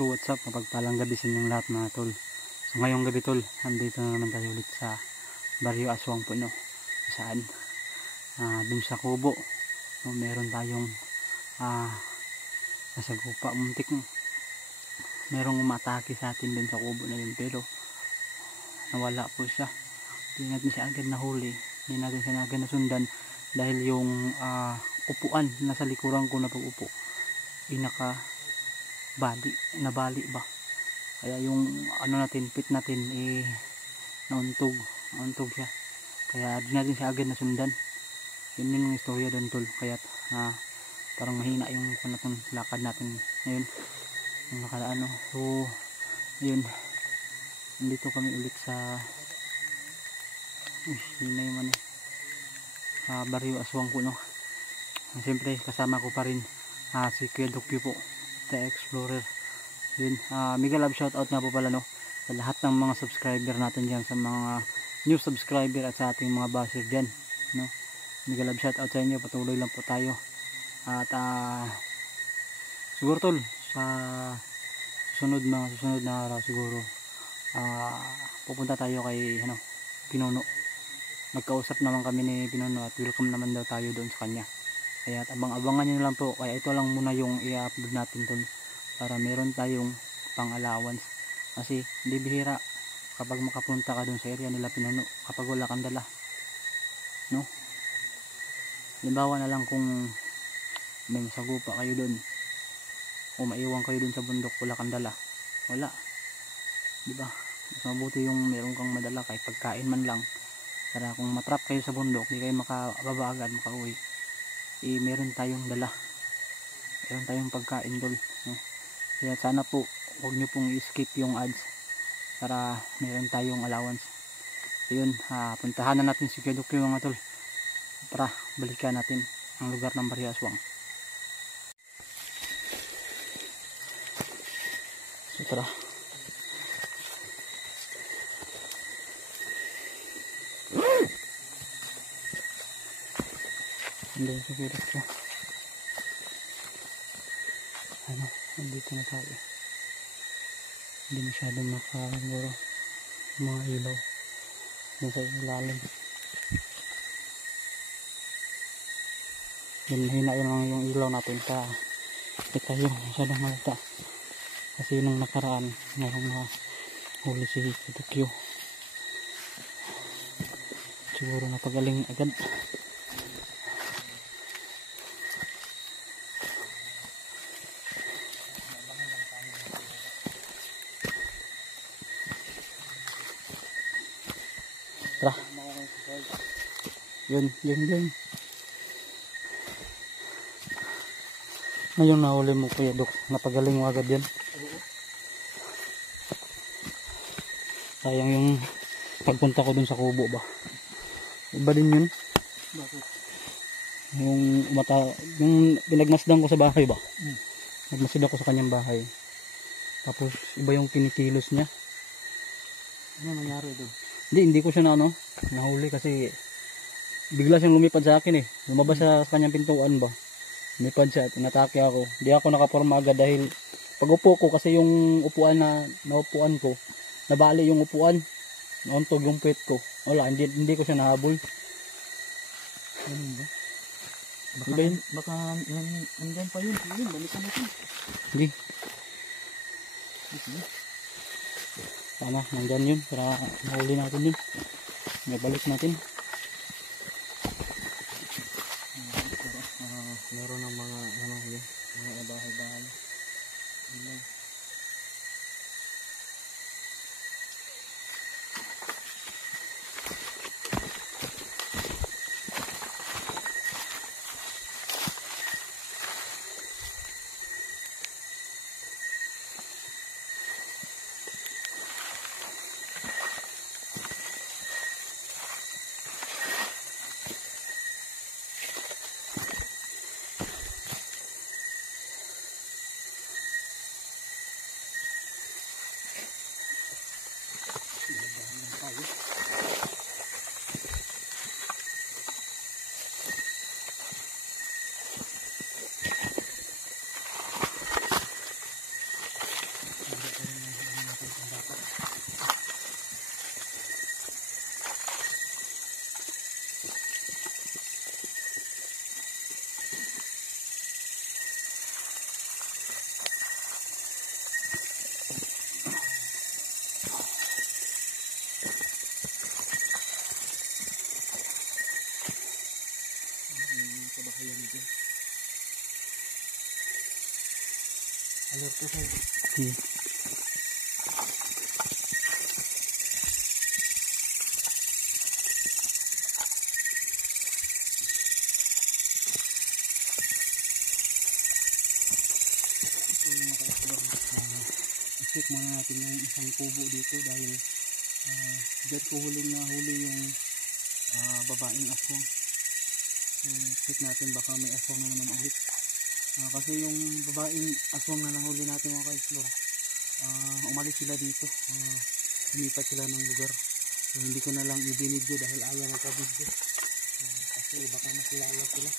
So what's up, mapagpalang gabi sa inyong lahat mga tol. So ngayong gabi tol, andito na naman tayo ulit sa Barrio Aswang po, no? Saan dun sa kubo, no, meron tayong nasa gupa, muntik merong umatake sa atin dun sa kubo na yun, pero nawala po siya. Hindi natin siya agad nahuli, hindi natin siya agad nasundan dahil yung upuan nasa likuran ko na pag-upo nabali ba, kaya yung natin, pit natin nauntog siya, kaya di natin siya agad nasundan. Yun yung istorya doon tol, kaya parang mahina yung lakad natin ngayon yung nakaraan, no? So yun, nandito kami ulit sa Barrio Aswang po, no? Siyempre kasama ko pa rin si Kuya Dokyo po, The Explorer. Yun, mega love shoutout nga po pala, no, sa lahat ng mga subscriber natin dyan, sa mga new subscriber at sa ating mga basher dyan, no. Mega love shoutout sa inyo, patuloy lang po tayo. At siguro tol, sa susunod na araw siguro pupunta tayo kay Pinuno. Nagkausap naman kami ni Pinuno at welcome naman daw tayo doon sa kanya. Kaya abang-abangan nyo lang po. Kaya ito lang muna yung i-upload natin tol, para meron tayong pang allowance, kasi hindi bihira kapag makapunta ka dun sa area nila Pinuno kapag wala kang dala, no. Halimbawa na lang kung may masagupa kayo dun o maiwan kayo dun sa bundok, wala kang dala, wala, diba? Mas mabuti yung meron kang madala kahit pagkain man lang, para kung matrap kayo sa bundok, di kayo makababa agad, makauwi, meron tayong dala, meron tayong pagkain dol, no? Kaya sana po huwag nyo pong i-skip yung ads para meron tayong allowance. Ayun, puntahan na natin si Kuya Dokyo mga tol, para balikan natin ang lugar ng Barrio Aswang. So tara. Andun si Kuya Dokyo. Andito na tayo. Hindi masyadong makaguro mga ilaw nasa ilalim. Hina yun yung ilaw natin sa tayo masyadong malata, kasi nung nakaraan mayroong huli si Dokyo, siguro napagaling agad. Tara. Yun. Ngayon nahuli mo Kuya Dok, napagaling mo agad yan. Sayang yung pagpunta ko dun sa kubo ba. Iba din yun. Bakit? Yung pinagmasdan ko sa bahay ba. Nagmasdan ako sa kanyang bahay. Tapos iba yung kinikilos niya. Ano nangyari doon? Hindi ko siya nahuli kasi bigla siyang lumipad sa akin lumabas sa kanyang pintuan ba, lumipad siya at inatake ako. Hindi ako nakaporma agad dahil pag upo ko, kasi yung upuan na naupuan ko, nabali yung upuan, nauntog yung puwet ko, wala, hindi ko siya nahabol. Ano ba? Baka andyan pa yun, balikan natin. Hindi. Sana nandyan yun, para mahuli natin yun, may balik natin. Meron ng mga mga bahay-bahay. Alerto sa Sige. isip muna natin yung isang kubo dito dahil dyan ko huling nahuli yung babaeng aswang. Check natin baka may aswang na naman ulit. Kasi yung babaeng aswang na nahuli natin mga ka-explore, umalis sila dito. Lumipat sila ng lugar. So, hindi ko na lang i-video dahil ayaw magka-video. Kasi baka makilala sila.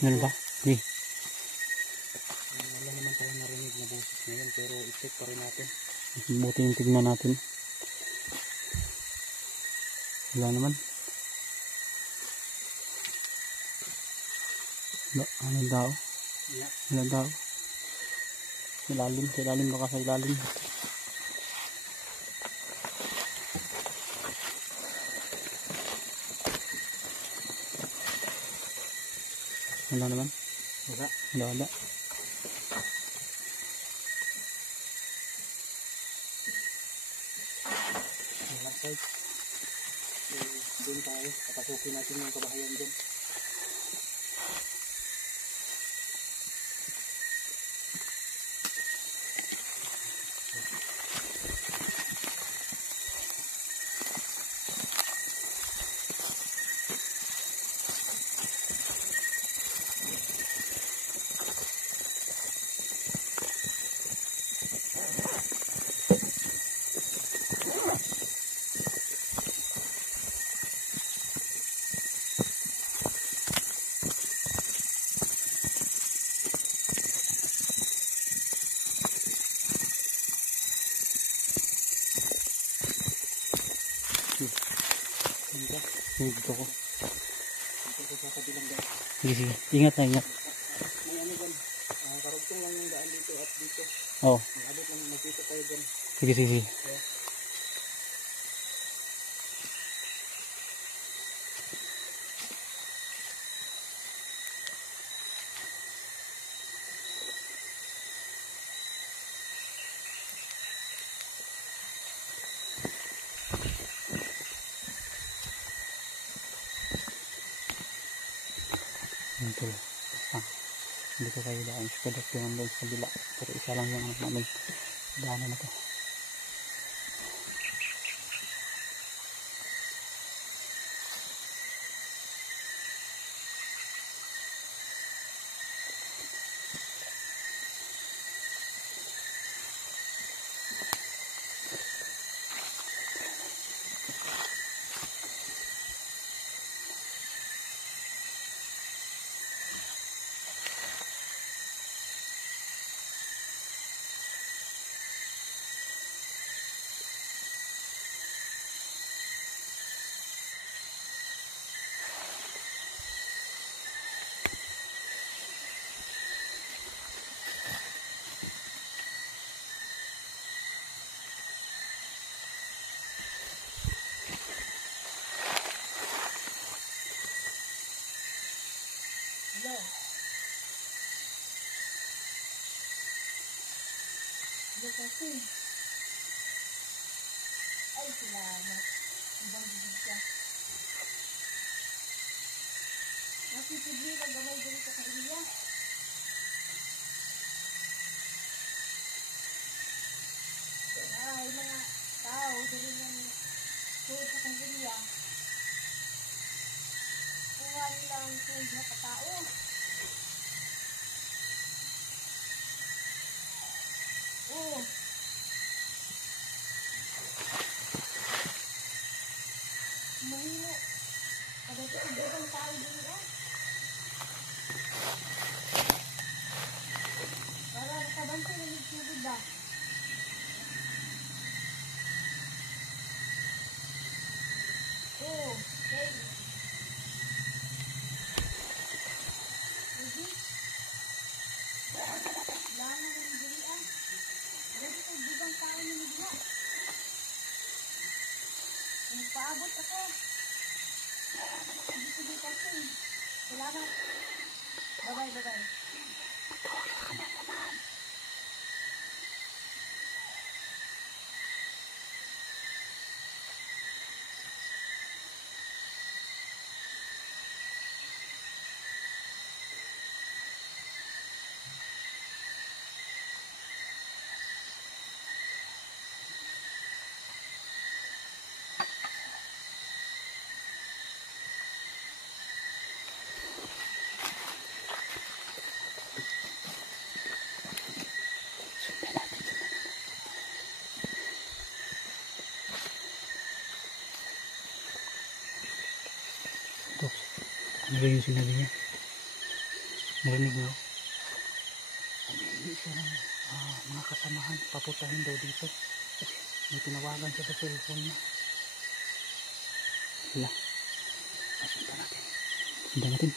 Meron ba? Sige. Wala naman tayo narinig na boses ngayon pero i-check pa rin natin. Buti yung tignan natin. Wala naman. Ano daw? Yeah. Wala daw. Sa ilalim baka sa ilalim. Wala naman. Wala. Guys, doon tayo, papasukin natin yung kabahayan doon. Dito ko. Dito sa kabilang daan. Sige. Ingat na, ingat. May ano dyan, karugtong lang yung daan dito at dito. Oo. Abot lang, magkita tayo dyan. Sige. Yeah. Ito. Hindi ko kayo daan. Skadak yung doon sa kabila. Pero isa lang yung namin. Daanan na to. Hello. Hello kasi. Ay, salamat. Ibang bibig ka. Nakipigli na gamay dito sa kanila. Ay, mga tao, dali ng tuwid sa kanila. Kuha nila ang tuwid na katao. Oo. Mahilo. Kada sa ibang tao din yan. Para nakabantay na nagtubig ba? Abot ako. Sige kasi. Salamat. Bye-bye, bye-bye. Ano ba yung sinabi niya? Narinig mo? Sabihin siya ng mga kasamahan, paputahin daw dito. Kasi may tinawagan siya sa cellphone niya. Wala. Pasunta natin. Sundan natin.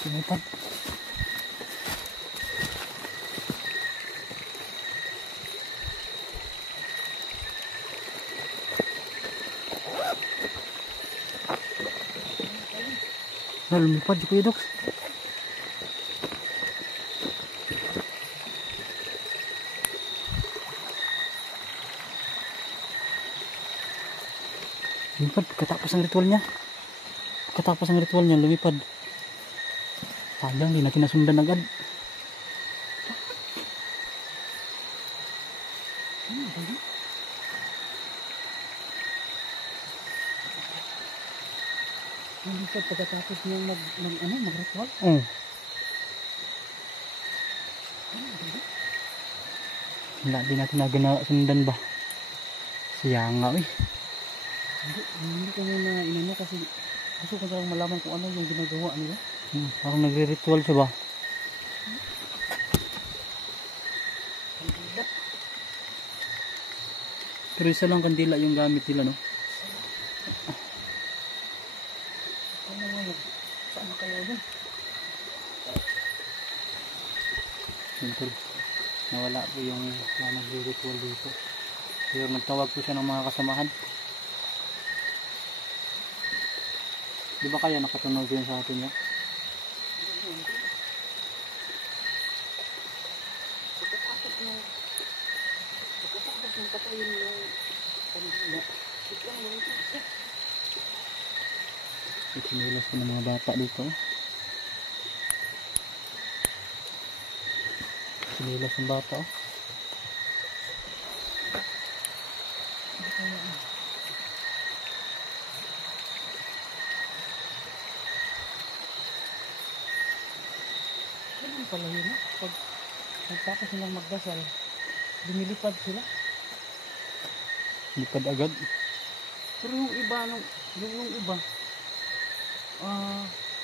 Lumipad. Lumipad si Kuya Dox. Lumipad katapos ang ritual niya. Katapos ang ritual niya, lumipad. Sayang, di natin nasundan agad. Lumipad pagkatapos niyang mag-ritual. Oh. Wala, di natin na sundan ba? Sayang nga, eh. Hindi ko muna inano kasi gusto ko lang malaman kung ano yung ginagawa nila. Parang nagre-ritual siya ba? Pero isa lang kandila yung gamit nila, no? Ano nga yun? Saan kaya yun? Simple. Nawala po yung nagre-ritual dito. Pero nagtawag po siya ng mga kasamahan. Di ba kaya nakatunog yun sa atin niya? Pagkatapos ng patayin yung kanila, biglang lumipad siya. Sinilas ko ng mga bata dito. Sinilas ng bata, oh. Ganun pala yun, ha? Pag nagtapos nilang magdasal, lumilipad sila. Lipad agad. Pero yung iba,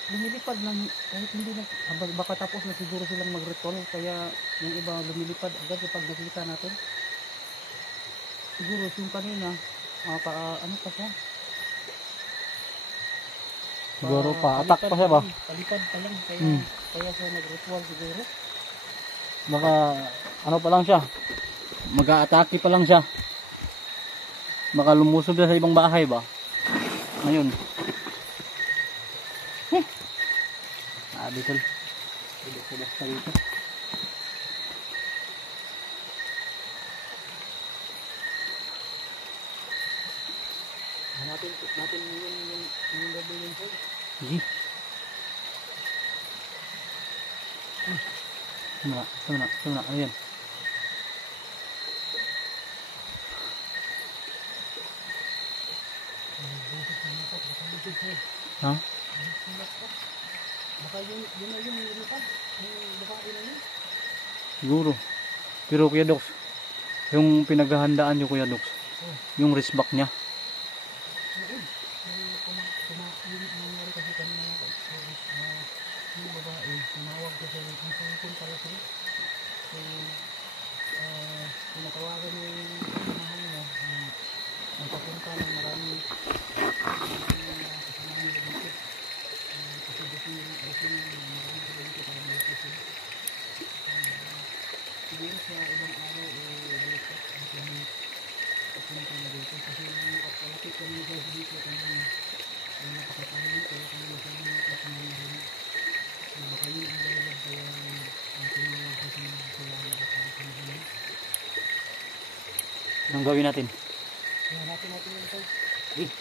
lumilipad lang kahit hindi na, baka tapos na siguro silang mag-ritual, kaya yung iba lumilipad agad kapag nakita natin. Siguro yung kanina, ano pa siya? Siguro pa, attack pa siya ba? Palipad pa lang, kaya siya nag-ritual siguro. Baka, ano pa lang siya? Mag-a-atake pa lang siya. Baka lumusob siya sa ibang bahay ba? Ngayon. Dito. Dito basta dito. Natin yung gabi yun po. Sige. Tama na. Ayan. Ha? Baka yun na yung lumipad. Yung babae na yun. Siguro. Pero Kuya Dox, yung pinaghahandaan nyo Kuya Dox, yung wristback niya. Yung nangyari kasi kanina yung babae, tumawag ko sa yung phone pala sila. So, pinatawagan niya yung samahan niya. Nagpapunta ng maraming kasamahan niya dito. Kasi gusto niya maraming sila dito para malaki sila. Siguro sa ibang araw balikat at kami papunta na dito. Kasi kapalapit kami sa dito kanina. Ay napakatahin kaya kami masyadong natin marinig. Baka yun ang dahilan kaya tinawag kasi sila nakakasamahan. Anong gawin natin? Kaya natin yung side. Sige.